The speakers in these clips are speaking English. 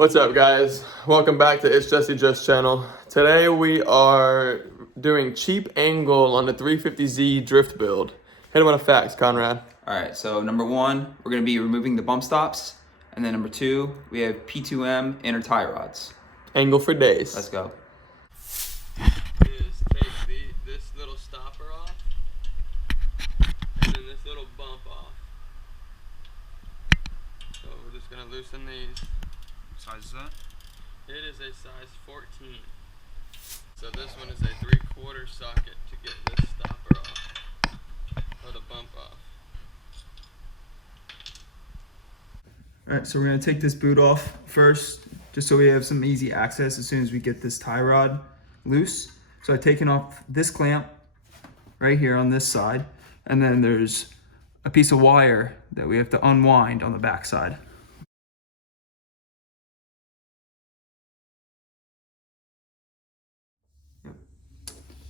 What's up, guys? Welcome back to It's Jesse Just channel. Today we are doing cheap angle on the 350Z drift build. Hit him on the facts, Conrad. All right, so number one, we're gonna be removing the bump stops. And then number two, we have P2M inner tie rods. Angle for days. Let's go. Is take this little stopper off, and then this little bump off. So we're just gonna loosen these. What size is that? It is a size 14. So this one is a 3/4 socket to get this stopper off, or the bump off. Alright, so we're going to take this boot off first, just so we have some easy access as soon as we get this tie rod loose. So I've taken off this clamp right here on this side, and then there's a piece of wire that we have to unwind on the back side.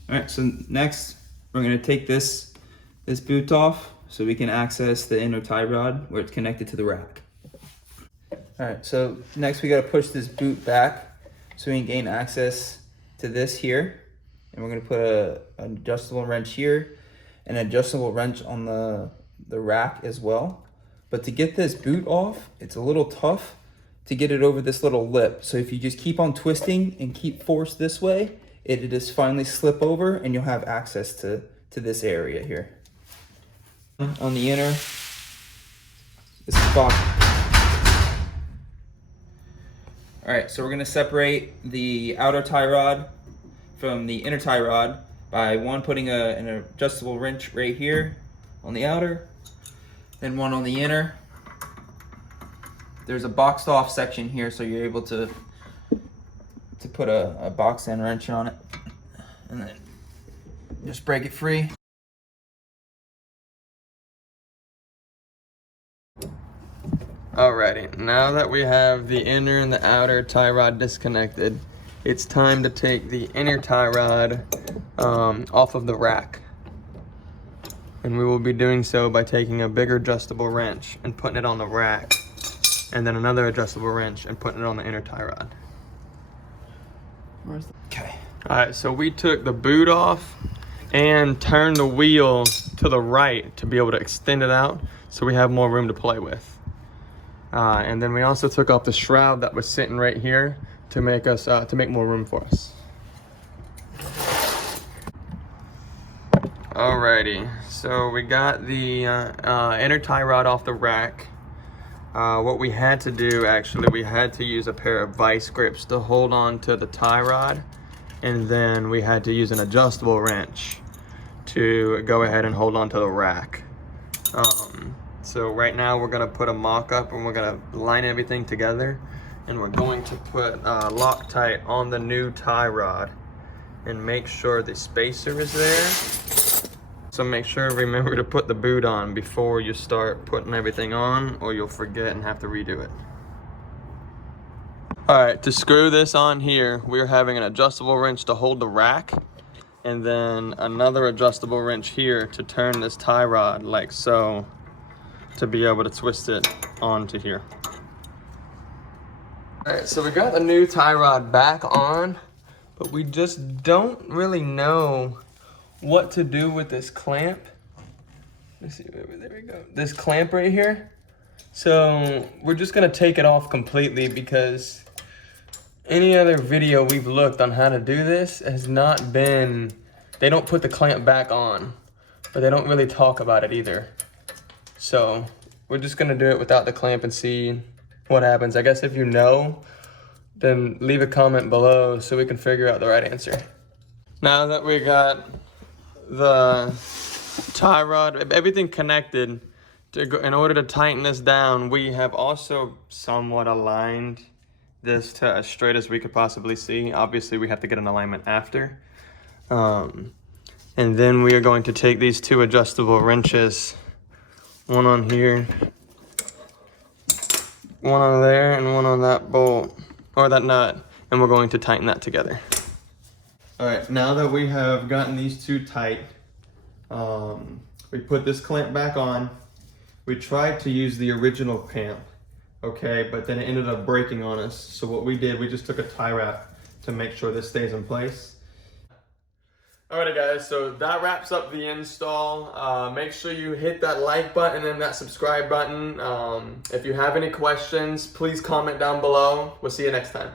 Alright, so next we're going to take this boot off so we can access the inner tie rod where it's connected to the rack. Alright, so next we got to push this boot back so we can gain access to this here. And we're going to put an adjustable wrench here and an adjustable wrench on the rack as well. But to get this boot off, it's a little tough to get it over this little lip. So if you just keep on twisting and keep force this way, it'll just finally slip over and you'll have access to this area here. On the inner, this spot. All right, so we're gonna separate the outer tie rod from the inner tie rod by putting an adjustable wrench right here on the outer, then one on the inner. There's a boxed off section here, so you're able to put a box end wrench on it, and then just break it free. Alrighty, now that we have the inner and the outer tie rod disconnected, it's time to take the inner tie rod off of the rack. And we will be doing so by taking a bigger adjustable wrench and putting it on the rack, and then another adjustable wrench and putting it on the inner tie rod. Okay. Alright, so we took the boot off and turned the wheel to the right to be able to extend it out so we have more room to play with. And then we also took off the shroud that was sitting right here to make more room for us. Alrighty, so we got the inner tie rod off the rack. What we had to do, actually, we had to use a pair of vice grips to hold on to the tie rod, and then we had to use an adjustable wrench to go ahead and hold on to the rack. So right now we're gonna put a mock up and we're gonna line everything together, and we're going to put Loctite on the new tie rod and make sure the spacer is there. So make sure, remember to put the boot on before you start putting everything on, or you'll forget and have to redo it. All right, to screw this on here, we're having an adjustable wrench to hold the rack, and then another adjustable wrench here to turn this tie rod like so, to be able to twist it onto here. All right, so we got the new tie rod back on, but we just don't really know what to do with this clamp. Let's see, there we go. This clamp right here. So we're just gonna take it off completely, because any other video we've looked on how to do this has not been, they don't put the clamp back on, but they don't really talk about it either. So we're just gonna do it without the clamp and see what happens. I guess if you know, then leave a comment below so we can figure out the right answer. Now that we got the tie rod, everything connected, in order to tighten this down, we have also somewhat aligned this to as straight as we could possibly see. Obviously, we have to get an alignment after. And then we are going to take these two adjustable wrenches, one on here, one on there, and one on that bolt, or that nut, and we're going to tighten that together. All right, now that we have gotten these two tight, we put this clamp back on. We tried to use the original clamp, okay, but then it ended up breaking on us. So what we did, we just took a tie wrap to make sure this stays in place. Alrighty guys, so that wraps up the install. Make sure you hit that like button and that subscribe button. If you have any questions, please comment down below. We'll see you next time.